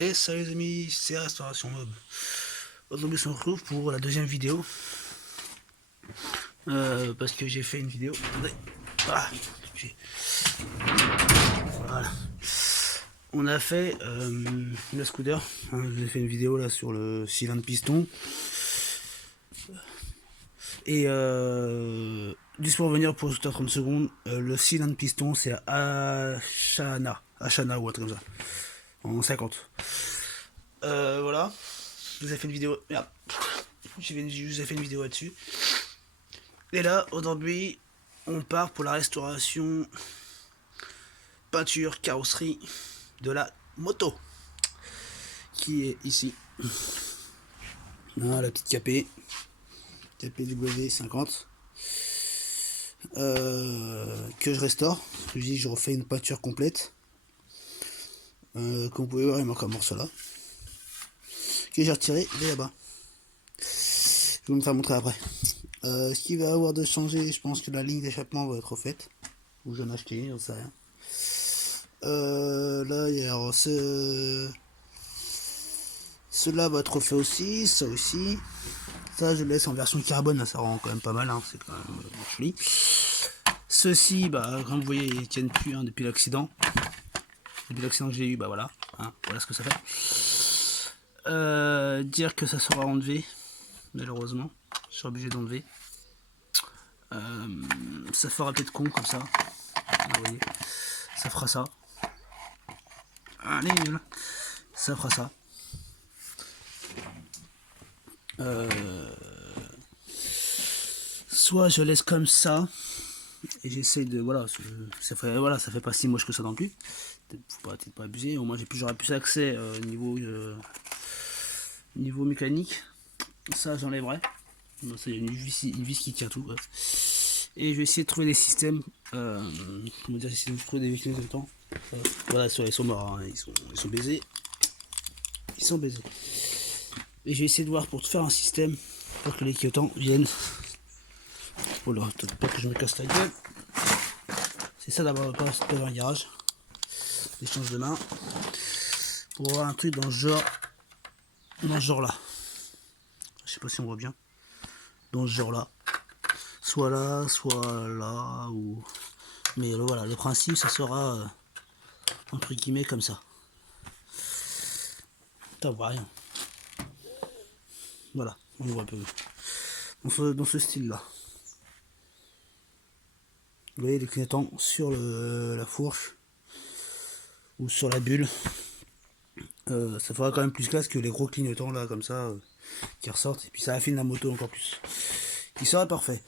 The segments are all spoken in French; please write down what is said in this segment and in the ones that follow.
Et salut les amis, c'est Restauration Mob. Aujourd'hui on se retrouve pour la deuxième vidéo. Parce que j'ai fait une vidéo. Ah, voilà. On a fait le scooter. J'ai fait une vidéo là sur le cylindre piston. Et juste pour revenir pour 30 secondes, le cylindre piston c'est Ashana ou un truc comme ça. En 50. Voilà. Je vous ai fait une vidéo. Merde. Je vous ai fait une vidéo là-dessus. Et là, aujourd'hui, on part pour la restauration, peinture, carrosserie de la moto qui est ici. Voilà, la petite KP, KPW50 que je restaure. Je refais une peinture complète. Comme vous pouvez voir, il manque un morceau là que j'ai retiré de là-bas. Je vais vous le faire montrer après. Ce qui va avoir de changer, je pense que la ligne d'échappement va être refaite. Ou j'en ai acheté, j'en sais rien. Là, il y a cela va être refait aussi, ça aussi. Ça, je le laisse en version carbone, là, ça rend quand même pas mal, hein, c'est quand même joli. Ceux-ci, bah, comme vous voyez, ils tiennent plus hein, depuis l'accident. Depuis l'accident que j'ai eu, bah voilà, hein, voilà ce que ça fait. Dire que ça sera enlevé, malheureusement, je suis obligé d'enlever. Ça fera peut-être con comme ça, vous voyez, ça fera ça. Allez, là. Ça fera ça. Soit je laisse comme ça et j'essaie de voilà, ça fait pas si moche que ça non plus. Faut peut-être pas abuser. Au moins j'aurai plus accès niveau mécanique. Ça j'enlèverai. Il y a une vis qui tient tout. Ouais. Et je vais essayer de trouver des systèmes. Comment dire, essayer de trouver des véhicules de temps. Voilà, ils sont morts, hein. Ils sont baisés. Ils sont baisés. Et je vais essayer de voir pour faire un système pour que les clignotants viennent. Oh là, peut-être pas que je me casse la gueule. C'est ça d'avoir un garage. Échange de main. Pour avoir un truc dans ce genre là. Je sais pas si on voit bien. Dans ce genre là. Soit là, ou. Mais voilà, le principe ça sera entre guillemets comme ça. T'as voit rien. Voilà, on voit un peu dans ce style là. Vous voyez les clignotants sur la fourche ou sur la bulle. Ça fera quand même plus classe que les gros clignotants là comme ça qui ressortent et puis ça affine la moto encore plus. Qui sera parfait.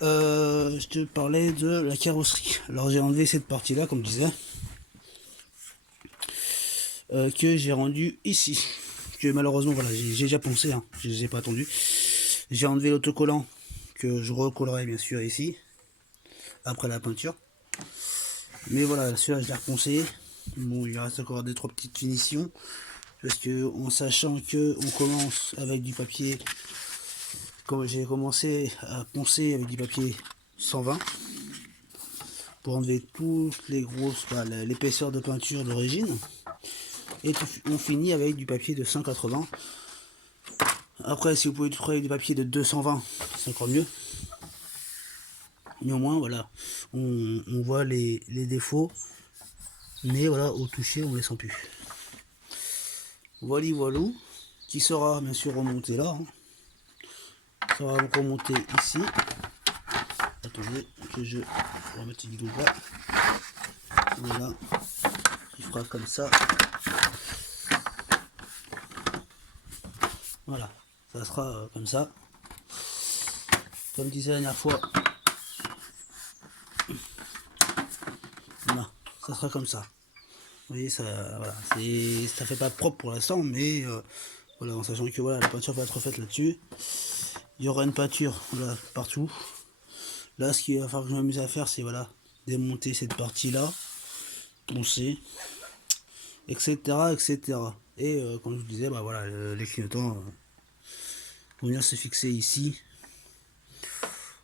Je te parlais de la carrosserie. Alors j'ai enlevé cette partie là comme je disais. Que j'ai rendu ici. Que malheureusement voilà, j'ai déjà pensé, hein, je les ai pas attendu. J'ai enlevé l'autocollant que je recollerai bien sûr ici. Après la peinture. Mais voilà, celui-là je l'ai repensé. Bon, il reste encore 2-3 petites finitions. Parce que en sachant que on commence avec du papier, comme j'ai commencé à poncer avec du papier 120 pour enlever toutes les grosses, l'épaisseur de peinture d'origine, et on finit avec du papier de 180. Après, si vous pouvez trouver du papier de 220, c'est encore mieux. Néanmoins, voilà, on voit les défauts, mais voilà, au toucher, on les sent plus. Voilà, qui sera bien sûr remonté là. Hein. Ça va remonter ici. Attendez que je remette une vidéo là. Voilà. Il fera comme ça. Voilà. Ça sera comme ça. Comme disait la dernière fois. Voilà. Ça sera comme ça. Vous voyez, ça, voilà. Ça fait pas propre pour l'instant, mais voilà, en sachant que voilà, la peinture va être refaite là-dessus. Il y aura une peinture voilà, partout. Là, ce qu'il va falloir que je m'amuse à faire, c'est voilà, démonter cette partie-là, poncer, etc., etc. Et comme je vous disais, bah voilà, les clignotants vont venir se fixer ici,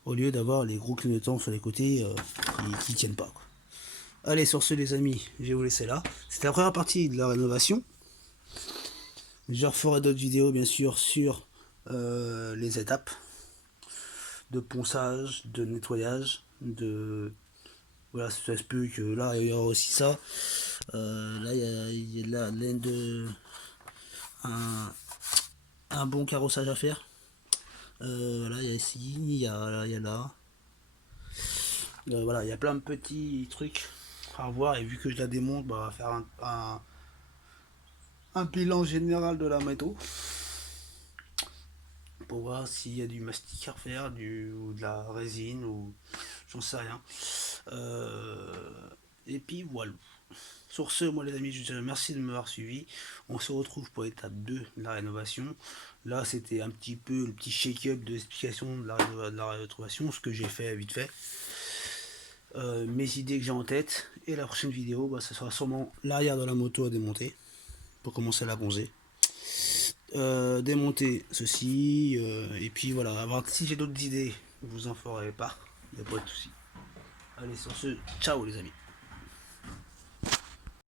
au lieu d'avoir les gros clignotants sur les côtés qui tiennent pas. Quoi. Allez, sur ce, les amis, je vais vous laisser là. C'était la première partie de la rénovation. Je referai d'autres vidéos bien sûr sur les étapes de ponçage, de nettoyage, de voilà, ça se peut que là il y aura aussi ça. Là il y a la laine de un bon carrossage à faire. Voilà, il y a ici, il y a là. Voilà, il y a plein de petits trucs à revoir et vu que je la démonte, bah, on va faire un bilan général de la moto pour voir s'il y a du mastic à refaire, ou de la résine ou j'en sais rien. Et puis voilà. Sur ce, moi les amis, je vous dirais merci de m'avoir suivi. On se retrouve pour l'étape 2 de la rénovation. Là, c'était un petit peu le petit shake-up de l'explication de la rénovation, ce que j'ai fait vite fait. Mes idées que j'ai en tête. Et la prochaine vidéo, bah, ce sera sûrement l'arrière de la moto à démonter pour commencer à la bronzer. Démonter ceci. Et puis voilà, avoir, si j'ai d'autres idées, je vous en ferai pas. Il n'y a pas de souci. Allez, sur ce, ciao les amis.